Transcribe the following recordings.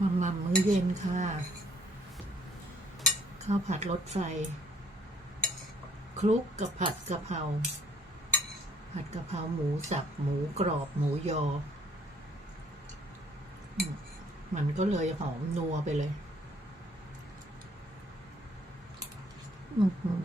มัมมัมมื้อเย็นค่ะ ข้าวผัดรสไฟ คลุกกับผัดกะเพราผัดกะเพราหมูสับหมูกรอบหมูยอ มันก็เลยหอมนัวไปเลย อือหือ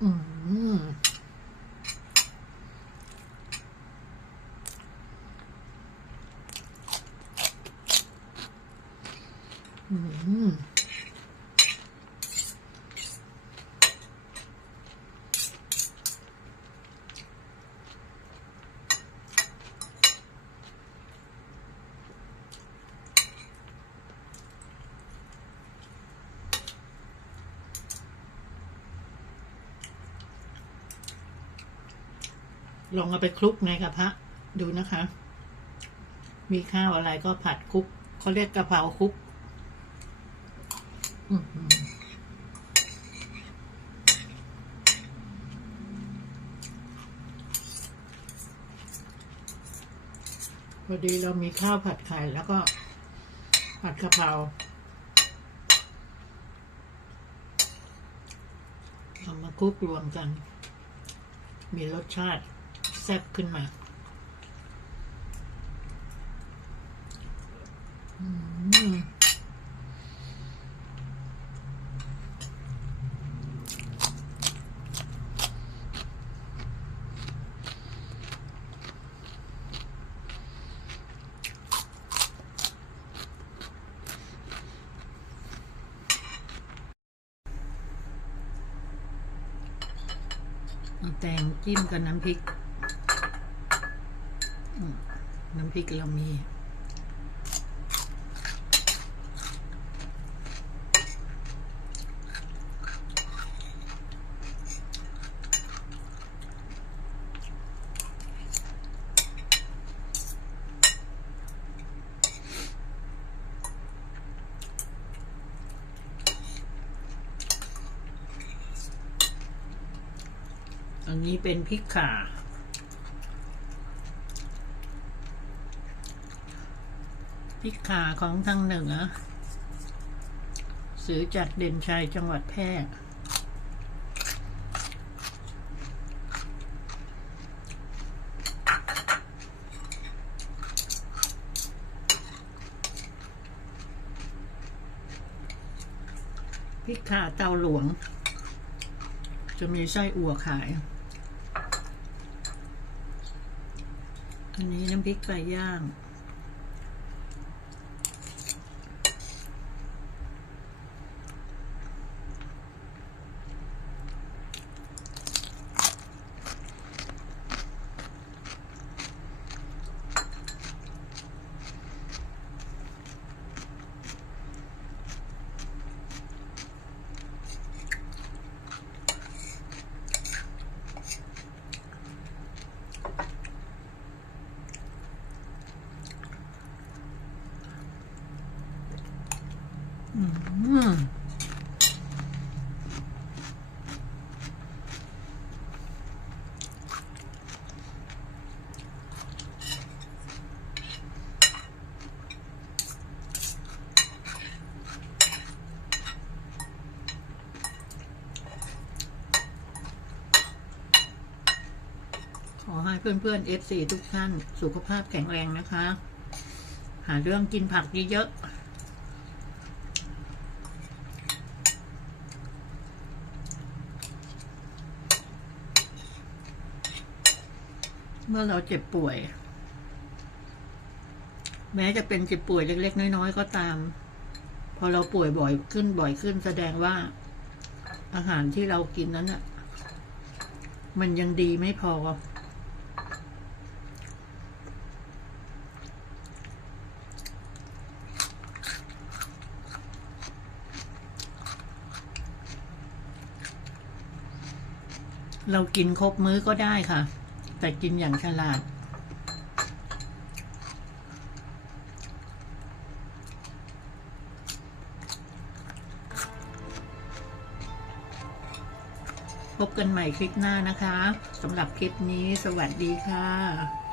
อืมอืม ลองเอาไปคลุกในกระทะดูนะคะ มีข้าวอะไรก็ผัดคลุกเขาเรียกกะเพราคลุกพอดีเรามีข้าวผัดไข่แล้วก็ผัดกะเพราเอามาคลุกรวมกัน มีรสชาติ แซ่บขึ้นมาอืมเอแตงจิ้มกับน้ำพริก น้ำพริกเรามีอันนี้เป็นพริกข่า พริกขาของทางเหนือซื้อจากเด่นชัยจังหวัดแพร่พริกขาเตาหลวง จะมีไส้อั่วขาย อันนี้น้ำพริกปลาย่าง ขอให้เพื่อนๆ FC ทุกท่าน สุขภาพแข็งแรงนะคะ หาเรื่องกินผักเยอะๆ เมื่อเราเจ็บป่วย แม้จะเป็นเจ็บป่วยเล็ก ๆ น้อย ๆ ก็ตาม พอเราป่วยบ่อยขึ้นบ่อยขึ้น แสดงว่า อาหารที่เรากินนั้นอะมันยังดีไม่พอ เรากินครบมื้อก็ได้ค่ะ แต่กินอย่างฉลาด พบกันใหม่คลิปหน้านะคะสำหรับคลิปนี้สวัสดีค่ะ